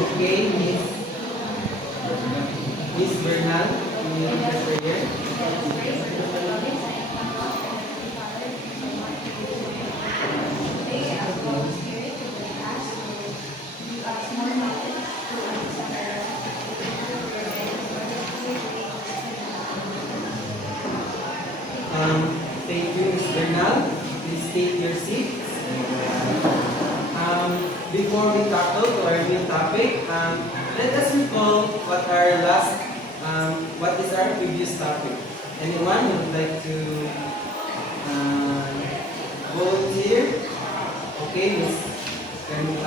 Okay, Miss Bernal, you need to prayer. Thank you, Ms. Bernal. Please take your seats. Before we tackle to our new topic, let us recall what is our previous topic. Anyone would like to volunteer? Okay, Ms. Bernal.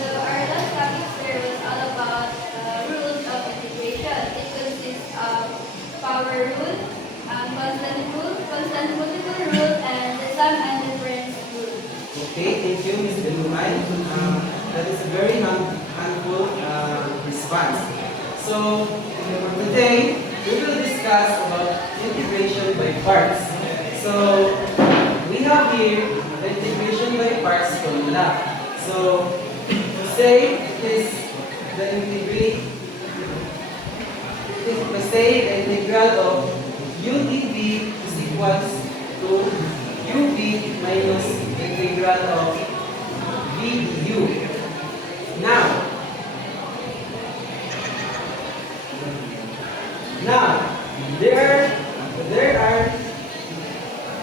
So our last topic there was all about rules of integration. It consists of power rule, constant multiple rule, and the sum and difference rule. Okay, thank you, Ms. Benumay. That is a very handful response. So, today, we will discuss about integration by parts. So, we have here the integration by parts formula. So, to say it is the integral of UdV is equals to UV minus integral of VDU. Now, there are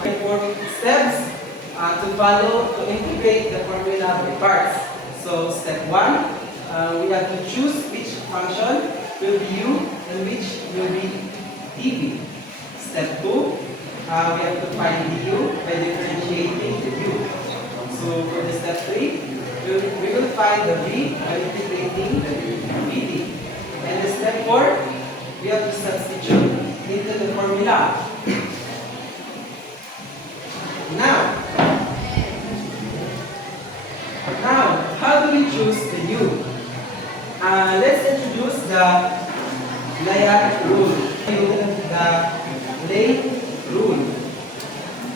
4 steps to follow to integrate the formula by parts. So, step 1, we have to choose which function will be U and which will be dV. Step 2, we have to find du by differentiating the u. So for the step 3, we will find the v by integrating the vd. And the step 4, we have to substitute into the formula. Now, how do we choose the u? Let's introduce the Layard rule. The Lay rule.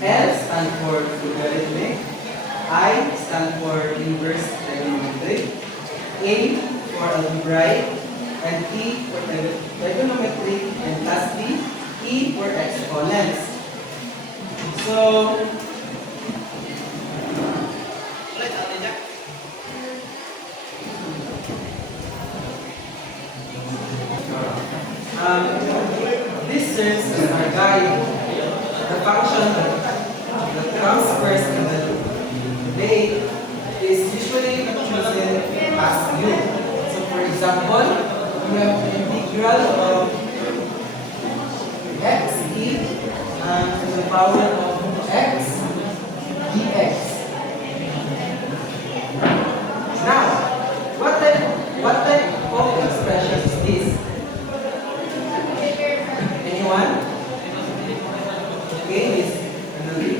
L stand for logarithmic, I stand for inverse trigonometric, A for algebraic, and T for trigonometric, and lastly, E for exponents. So, this serves as our guide. The function that comes first in the debate is usually chosen as u. So for example, we have the integral of x e to the power of x dx. Now, what type of expression is this? Anyone? Okay, Miss Anali.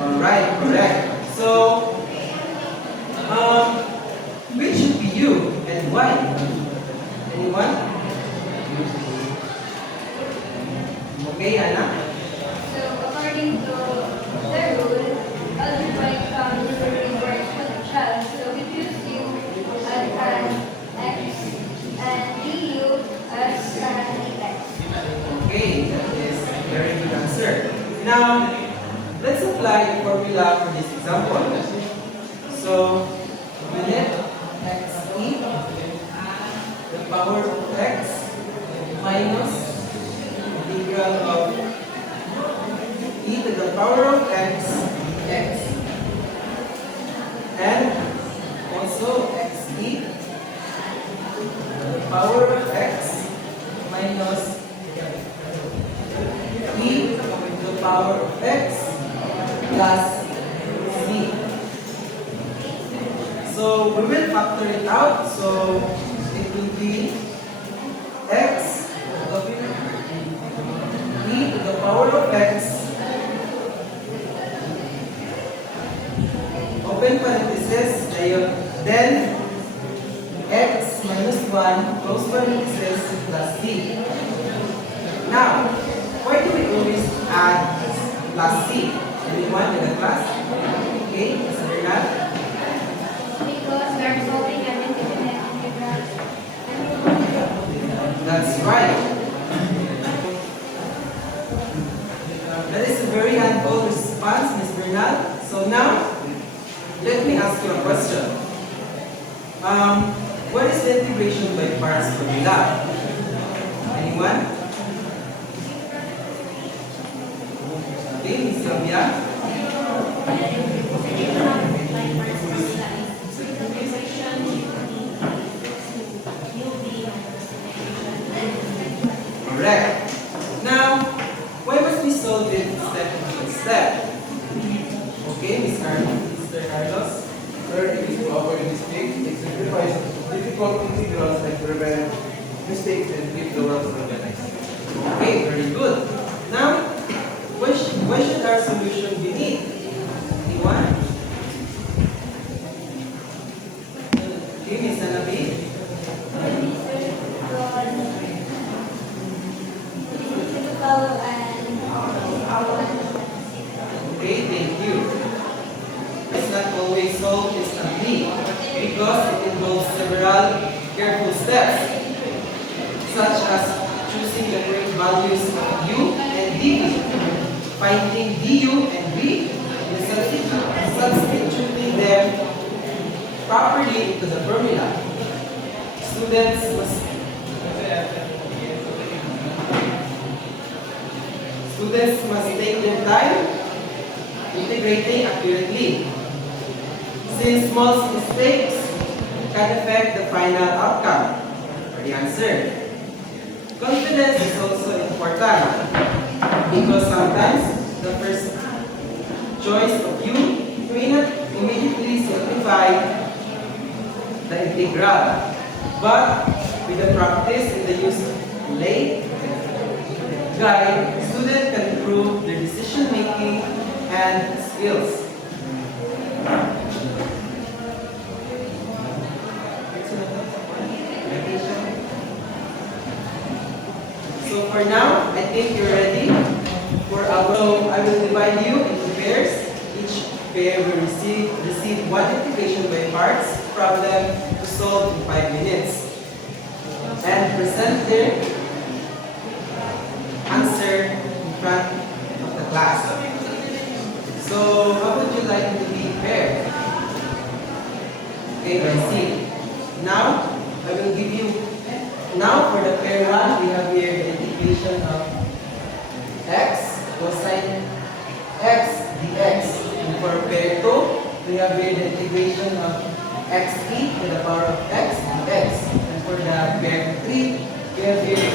Alright, correct. So, which should be you and why? Anyone? Okay, Anna? So according to the rule, algebraic comes for exponential. So we choose u as x and du as dx. Okay, that is a very good answer. Now, let's apply the formula for this example. So, unit x e, the power of x minus integral of e to the power of x dx. And also x e the power of x minus e to the power of x plus c. So we will factor it out. So it will be x e to the power of x, open parenthesis, then x minus 1, close parenthesis, plus c. Now, why do we always add plus c? That is a very handful response, Ms. Bernal. So now, let me ask you a question. What is the integration by parts formula? Anyone? Okay, Ms. Gambia? Correct. Now, why must we solve it step by step? Okay, Mr. Carlos? Sir, it is to avoid mistakes, it simplifies difficult integrals and prevent mistakes and keep the work organized. Okay, very good. Now, why should our solution be neat? Anyone? Okay, Ms. Hanabi? Okay, thank you. It's not always solved instantly because it involves several careful steps, such as choosing the correct values of u and dv, finding du and v, and substituting them properly into the formula. Students must take their time integrating accurately, since small mistakes can affect the final outcome or the answer. Confidence is also important because sometimes the first choice of u may not immediately simplify the integral, but with the practice in the use of late guide, students can improve their decision making and skills. So for now, I think you're ready for our. So I will divide you into pairs. Each pair will receive one integration by parts problem to solve in 5 minutes and present their answer in front of the class. So how would you like to be paired? Okay, let's see. Now I will give you. Now for the pair 1, we have here the integration of x cosine x dx. And for pair 2, we have here the integration of xt to the power of x dx. And for the pair 3, we have here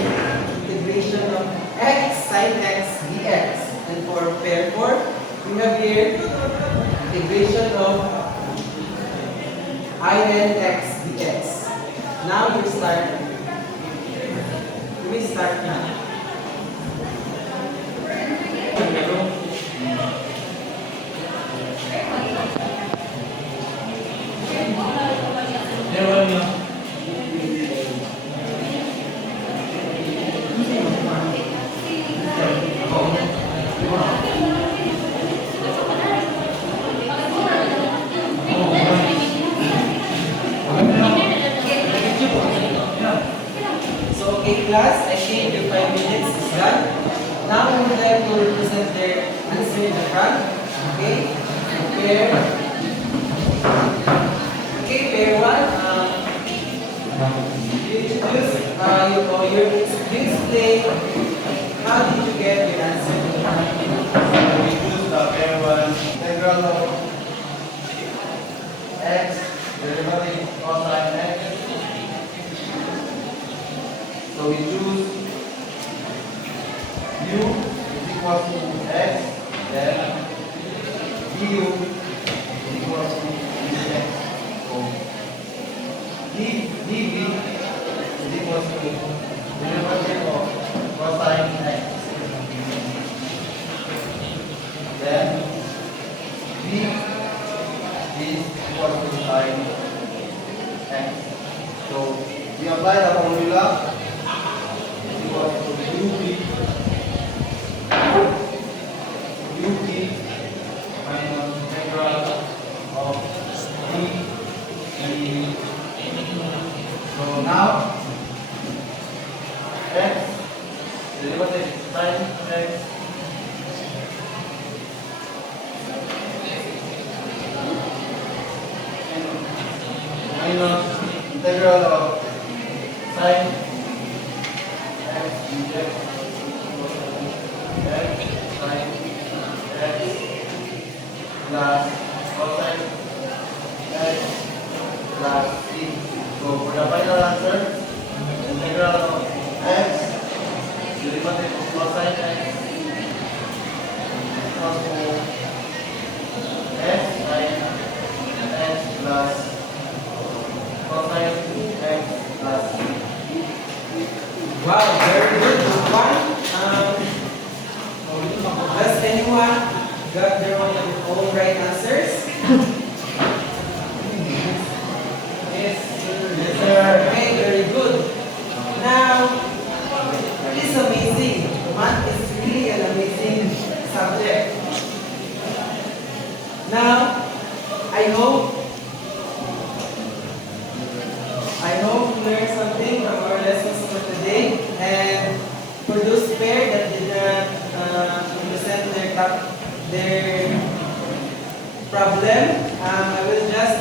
integration of x sine x dx. And for pair 4, we have here integration of ln x dx. Now we start now. So okay class, I think your 5 minutes is done. Now we would like to represent their answer in the front. Okay? Pair. Okay, pair 1. You introduce you explain how did you get your answer in the front. We use the pair 1 integral of x derivative cosine x. So we choose u is equal to x, then du is equal to dx. So dv is equal to derivative of cosine x. Then v is equal to sine x. So we apply the formula equal to ut minus integral of d dv. So now x derivative sin x integral of sine x dx x sine x plus cosine x plus c. So for the final answer, integral of x derivative of cosine x equals to x sine x plus cosine x plus c. Wow, very good. One. Does anyone got their own right answers? Yes. Yes, sir. Okay, very good. Now, it is amazing. Math is really an amazing subject. Now, I hope you learned something from our lessons for today. And for those pair that did not present their problem, I will just